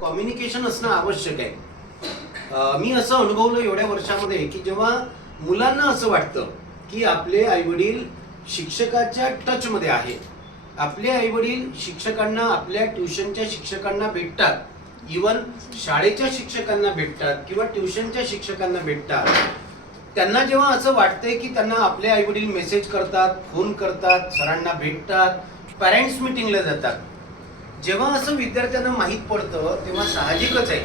Communication असणं आवश्यक आहे. मी असं अनुभवलं एवढ्या वर्षामध्ये की जेव्हा मुलांना असं वाटतं की आपले आईवडील शिक्षकाच्या टचमध्ये आहे, आपले आईवडील शिक्षकांना, आपल्या ट्युशनच्या शिक्षकांना भेटतात, इवन शाळेच्या शिक्षकांना भेटतात किंवा ट्युशनच्या शिक्षकांना भेटतात, त्यांना जेव्हा असं वाटतंय की त्यांना आपले आईवडील मेसेज करतात, फोन करतात, सरांना भेटतात, पॅरेंट्स मीटिंगला जातात, जेव्हा असं विद्यार्थ्यांना माहीत पडतं तेव्हा साहजिकच आहे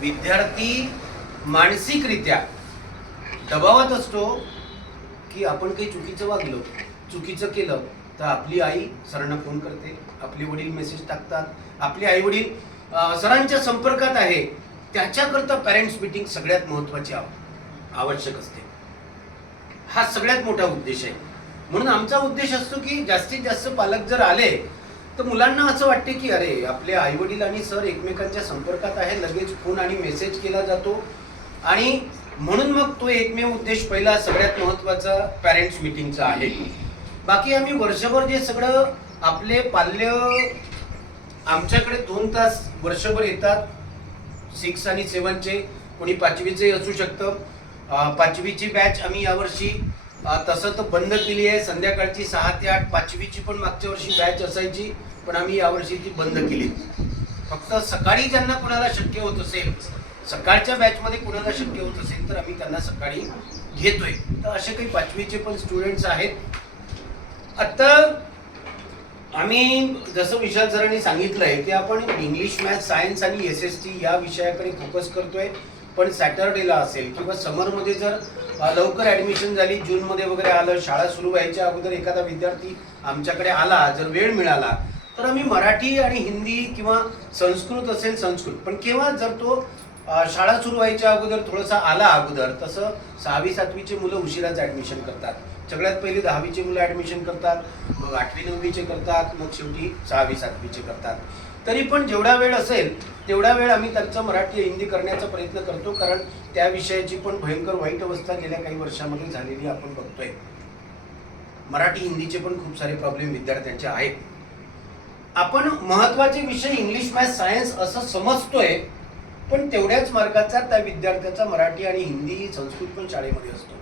विद्यार्थी मानसिकरित्या दबावात असतो की आपण काही चुकीचं वागलो, चुकीचं केलं तर आपली आई सरांना फोन करते, आपले वडील मेसेज टाकतात, आपले आई वडील सरांच्या संपर्कात आहे, त्याच्याकरता पॅरेंट्स मीटिंग सगळ्यात महत्त्वाची आवश्यक असते. हा सगळ्यात मोठा उद्देश आहे. म्हणून आमचा उद्देश असतो की जास्तीत जास्त पालक जर आले तर मुलांना असं वाटते की अरे आपले आई वडील आणि सर एकमेकांच्या संपर्कात आहे, लगेच फोन आणि मेसेज केला जातो. आणि म्हणून मग तो एकमेव उद्देश पहिला सगळ्यात महत्त्वाचा पॅरेंट्स मीटिंगचा आहे. बाकी आम्ही वर्षभर जे सगळं आपले पाल्य आमच्याकडे 2 तास वर्षभर येतात, 6 आणि 7चे, कोणी 5वीचे असू शकतं. 5वीची बॅच आम्ही यावर्षी तसं तर बंद केली आहे, संध्याकाळची 6 ते 8. 5वीची पण मागच्या वर्षी बॅच असायची, पण आम्ही यावर्षी ती बंद केली. फक्त सकाळी ज्यांना कुणाला शक्य होत असेल, सकाळच्या बॅचमध्ये कुणाला शक्य होत असेल तर आम्ही त्यांना सकाळी घेतोय. तर असे काही 5वीचे पण स्टुडंट्स आहेत. आता आम्ही जसं विशाल सरांनी सांगितलंय की आपण इंग्लिश, मॅथ्स, सायन्स आणि SST या विषयाकडे फोकस करतोय. पण सॅटर्डेला असेल किंवा समरमध्ये जर लवकर ॲडमिशन झाली, जूनमध्ये वगैरे आलं, शाळा सुरू व्हायच्या अगोदर एखादा विद्यार्थी आमच्याकडे आला, जर वेळ मिळाला तर आम्ही मराठी आणि हिंदी किंवा संस्कृत असेल संस्कृत, पण केव्हा जर तो शाळा सुरू व्हायच्या अगोदर थोडासा आला अगोदर, तसं 6वी 7वीचे मुलं उशिराच ॲडमिशन करतात. सगळ्यात पहिले 10वीचे मुलं ॲडमिशन करतात, मग 8वी 9वीचे करतात, मग शेवटी 6वी 7वीचे करतात. तरी पण जेवढा वेळ असेल तेवढा वेळ आम्ही त्यांचं मराठी हिंदी करण्याचा प्रयत्न करतो, कारण त्या विषयाची पण भयंकर वाईट अवस्था गेल्या काही वर्षामध्ये झालेली आपण बघतोय. मराठी हिंदीचे पण खूप सारे प्रॉब्लेम विद्यार्थ्यांचे आहेत. आपण महत्त्वाचे विषय इंग्लिश, मॅथ्स, सायन्स असं समजतोय, पण तेवढ्याच मार्गाचा त्या विद्यार्थ्याचा मराठी आणि हिंदी, संस्कृत पण शाळेमध्ये असतो.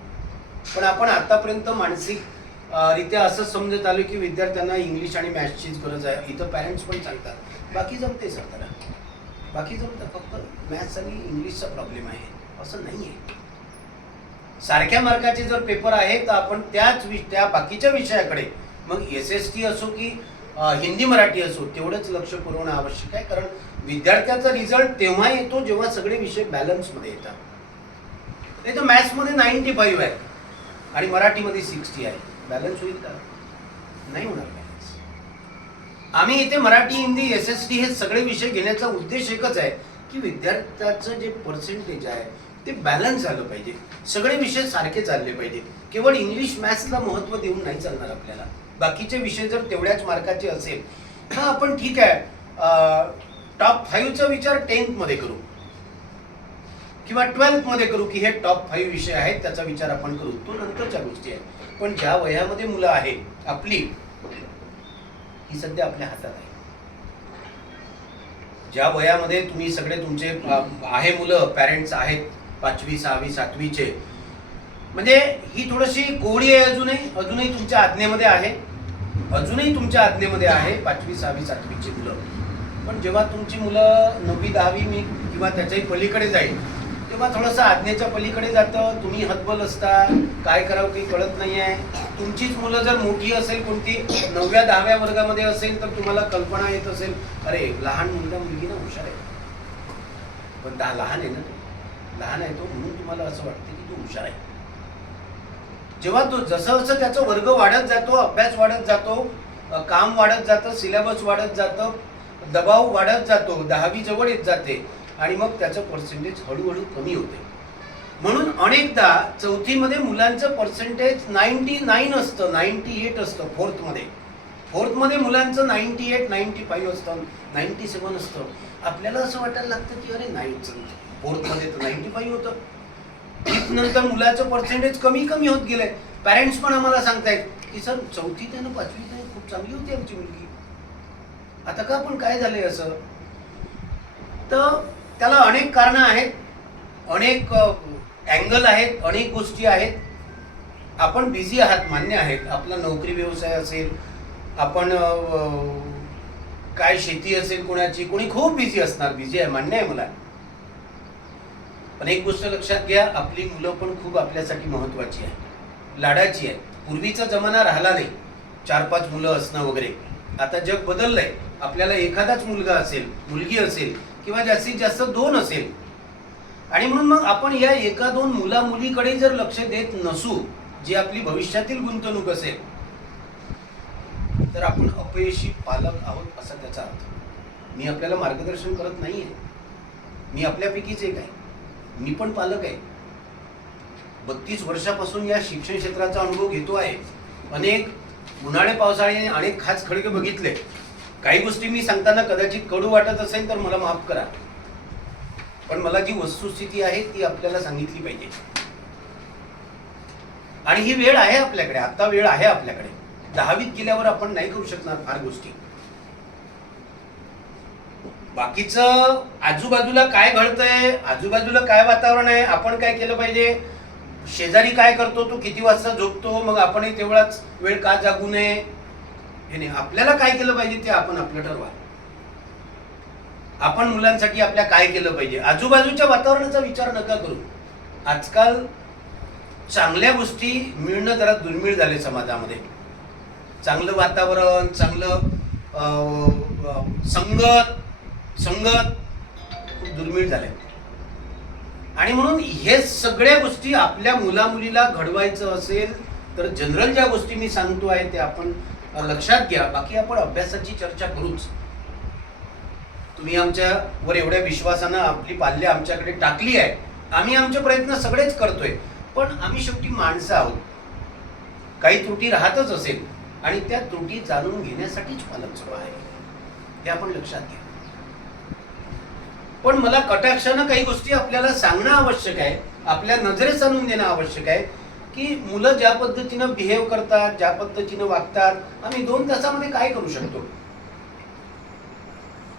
पण आपण आतापर्यंत मानसिक रित्या असं समजत आलो की विद्यार्थ्यांना इंग्लिश आणि मॅथ्सचीच गरज आहे. इथं पॅरेंट्स पण सांगतात बाकी जमते सर, त्याला बाकी जमतं, फक्त मॅथ्स आणि इंग्लिशचा प्रॉब्लेम आहे, असं नाही आहे. सारख्या मार्काचे जर पेपर आहे तर आपण त्या बाकीच्या विषयाकडे, मग SST असो की हिंदी मराठी असो, तेवढंच लक्ष पुरवणं आवश्यक आहे. कारण विद्यार्थ्याचा रिझल्ट तेव्हा येतो जेव्हा सगळे विषय बॅलन्समध्ये येतात. नाही तर मॅथ्समध्ये 95 आहे आणि मराठीमध्ये 60 आहे, बॅलन्स होईल का? नाही होणार बॅलन्स. आम्ही इथे मराठी, हिंदी, SST हे सगळे विषय घेण्याचा उद्देश एकच आहे की विद्यार्थ्याचं जे पर्सेंटेज आहे ते बॅलन्स झालं पाहिजे, सगळे विषय सारखे चालले पाहिजे. केवळ इंग्लिश, मॅथ्सला महत्त्व देऊन नाही चालणार आपल्याला. बाकीचे विषय जर तेवढ्याच मार्काचे असेल तर आपण ठीक आहे, टॉप 5चा विचार 10th मध्ये करू किंवा 12th मध्ये करू की हे टॉप 5 विषय आहेत, त्याचा विचार आपण करू, तो नंतरच्या गोष्टी आहेत. पण ज्या वयामध्ये मुलं आहेत आपली, ही सध्या आपल्या हातात आहे. ज्या वयामध्ये तुम्ही सगळे तुमचे आहे मुलं, पॅरेंट्स आहेत 5वी 6वी 7वीचे, म्हणजे ही थोडीशी कोवळी आहे, अजूनही तुमच्या आज्ञेमध्ये आहे, अजूनही तुमच्या आज्ञेमध्ये आहे 5वी 6वी 7वीची मुलं. पण जेव्हा तुमची मुलं 9वी 10वी किंवा त्याच्याही पलीकडे जाईल तेव्हा थोडंसं आज्ञेच्या पलीकडे जातं. तुम्ही हतबल असता, काय करावं काही कळत नाही आहे. तुमचीच मुलं जर मोठी असेल, कोणती 9व्या 10व्या वर्गामध्ये असेल, तर तुम्हाला कल्पना येत असेल अरे लहान मुलगा मुलगी ना हुशार आहे, पण लहान आहे ना, लहान आहे तो, म्हणून तुम्हाला असं वाटतं की तो हुशार आहे. जेव्हा तो जसं जसं त्याचा वर्ग वाढत जातो, अभ्यास वाढत जातो, काम वाढत जातं, सिलेबस वाढत जातं, दबाव वाढत जातो, 10वी जवळ येत जाते आणि मग त्याचं पर्सेंटेज हळूहळू कमी होते. म्हणून अनेकदा 4थीमध्ये मुलांचं पर्सेंटेज 99 असतं, 98 असतं. 4थमध्ये मुलांचं 98 95 असतं, 97 असतं. आपल्याला असं वाटायला लागतं की अरे नाही, 4थमध्ये तर 95 होतं. 5th नंतर मुलाचं पर्सेंटेज कमी होत गेलंय. पॅरेंट्स पण आम्हाला सांगतायत की सर 4थीत आहे ना 5वीत आहे, खूप चांगली होती आमची मुलगी, आता का पण काय झालंय असं? तर त्याला अनेक कारणं आहेत, अनेक अँगल आहेत, अनेक गोष्टी आहेत. आपण बिझी आहात, मान्य आहेत. आपला नोकरी व्यवसाय असेल, आपण काय शेती असेल कोणाची, कोणी खूप बिझी असणार, बिझी आहे, मान्य आहे मला. पण एक गोष्ट लक्षात घ्या, आपली मुलं पण खूप आपल्यासाठी महत्वाची आहे, लाडाची आहे. पूर्वीचा जमाना राहिला नाही, 4-5 मुलं असणं वगैरे. आता जग बदललंय. आपल्याला एखादाच मुलगा असेल, मुलगी असेल, किंवा जास्तीत जास्त 2 असेल. आणि म्हणून मग आपण या 1-2 मुला मुलीकडे जर लक्ष देत नसू, जी आपली भविष्यातील गुंतवणूक असेल, तर आपण अपयशी पालक आहोत असा त्याचा अर्थ. मी आपल्याला मार्गदर्शन करत नाहीये, मी आपल्यापैकीच एक आहे. मी पण पालक आहे. 32 वर्षापासून या शिक्षण क्षेत्राचा अनुभव घेतो आहे. अनेक उन्हाळे पावसाळे अनेक खास खडके बघितले. काही गोष्टी मी सांगताना कदाचित कडू वाटत असेल तर मला माफ करा, पण मला जी वस्तुस्थिती आहे ती आपल्याला सांगितली पाहिजे. आणि ही वेळ आहे आपल्याकडे, आता वेळ आहे आपल्याकडे. 10वीत गेल्यावर आपण नाही करू शकणार फार गोष्टी. बाकीचं आजूबाजूला काय घडतंय, आजूबाजूला काय वातावरण आहे, आपण काय केलं पाहिजे, शेजारी काय करतो, तो किती वाजता झोपतो, मग आपणही तेवढाच वेळ का जागू नये, हे नाही. आपल्याला काय केलं पाहिजे ते आपण आपलं ठरवा. आपण मुलांसाठी आपल्या काय केलं पाहिजे. आजूबाजूच्या वातावरणाचा विचार नका करू. आजकाल चांगल्या गोष्टी मिळणं जरा दुर्मिळ झाले समाजामध्ये. चांगलं वातावरण, चांगलं संगत खूप दुर्मिळ झाले. आणि म्हणून हे सगळ्या गोष्टी आपल्या मुलामुलीला घडवायचं असेल तर जनरल ज्या गोष्टी मी सांगतो आहे ते आपण लक्षात घ्या. बाकी आपण अभ्यासाची चर्चा करूच. तुम्ही आमच्यावर एवढ्या विश्वासानं आपली पाल्य आमच्याकडे टाकली आहे. आम्ही आमचे प्रयत्न सगळेच करतोय, पण आम्ही शेवटी माणसं आहोत. काही त्रुटी राहतच असेल आणि त्या त्रुटी जाणून घेण्यासाठीच पालक सुरू आहे, हे आपण लक्षात घ्या. पण मला कटाक्षानं काही गोष्टी आपल्याला सांगणं आवश्यक आहे, आपल्या नजरेस आणून देणं आवश्यक आहे की मुलं ज्या पद्धतीनं बिहेव करतात, ज्या पद्धतीनं वागतात, आम्ही 2 तासामध्ये काय करू शकतो.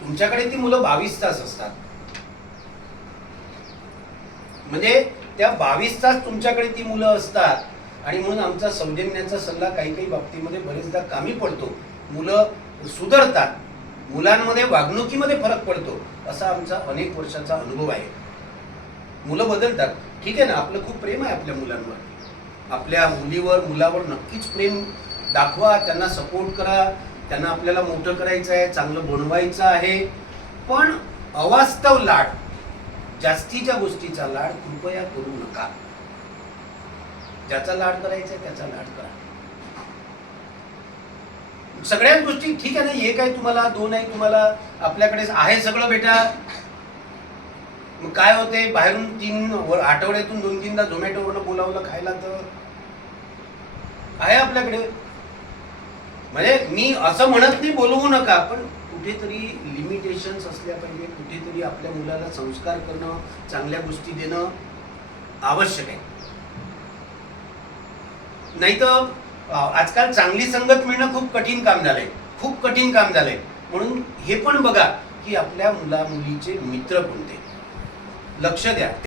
तुमच्याकडे ती मुलं 22 तास असतात, म्हणजे त्या 22 तास तुमच्याकडे ती मुलं असतात. आणि म्हणून आमचा सौजन्याचा सल्ला काही काही बाबतीमध्ये बरेचदा कामी पडतो. मुलं सुधारतात, मुलांमध्ये वागणुकीमध्ये फरक पडतो, असा आमचा अनेक वर्षाचा अनुभव आहे. मुलं बदलतात, ठीक आहे ना. आपलं खूप प्रेम आहे आपल्या मुलांवर, आपल्या मुलीवर, मुलावर नक्कीच प्रेम दाखवा, त्यांना सपोर्ट करा. त्यांना आपल्याला मोठं करायचं आहे, चांगलं बनवायचं आहे. पण अवास्तव लाड, जास्तीच्या गोष्टीचा लाड कृपया करू नका. ज्याचा लाड करायचा आहे त्याचा लाड करा. सगळ्याच गोष्टी ठीक आहे ना. 1 आहे तुम्हाला, 2 आहे तुम्हाला, आपल्याकडे आहे सगळं बेटा. मग काय होते, बाहेरून 3 आठवड्यातून 2-3दा झोमॅटोवरनं बोलावलं खायला तर आहे आपल्याकडे. म्हणजे मी असं म्हणत नाही बोलवू नका, पण कुठेतरी लिमिटेशन्स असल्या पाहिजे. कुठेतरी आपल्या मुलाला संस्कार करणं, चांगल्या गोष्टी देणं आवश्यक आहे. नाही तर आजकाल चांगली संगत मिळणं खूप कठीण काम झालंय, खूप कठीण काम झालंय. म्हणून हे पण बघा की आपल्या मुला मुलीचे मित्र कोणते, लक्ष द्या.